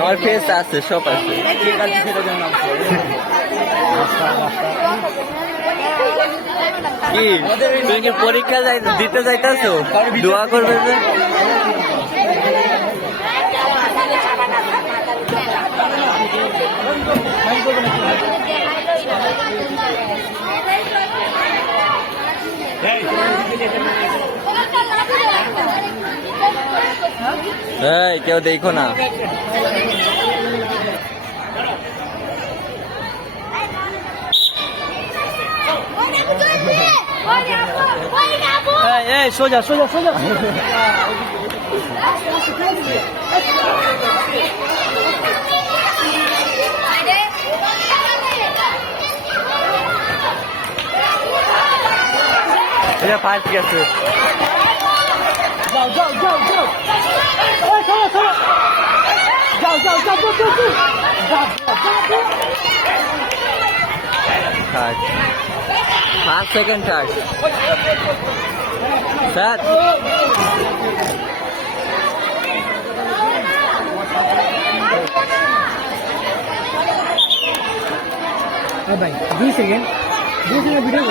আমার ফেস আছে, সব আছে। কি তুমি কি পরীক্ষা দিতে যাইতেছো? দোয়া করবে যে এই কেউ দেখো না। সোজা সোজা সোজা এটা ফার্স্ট গেছে। যাও যাও যাও যাও চলো চলো যাও যাও যাও যাও third, first second third. Sir भाई 2 सेकंड वीडियो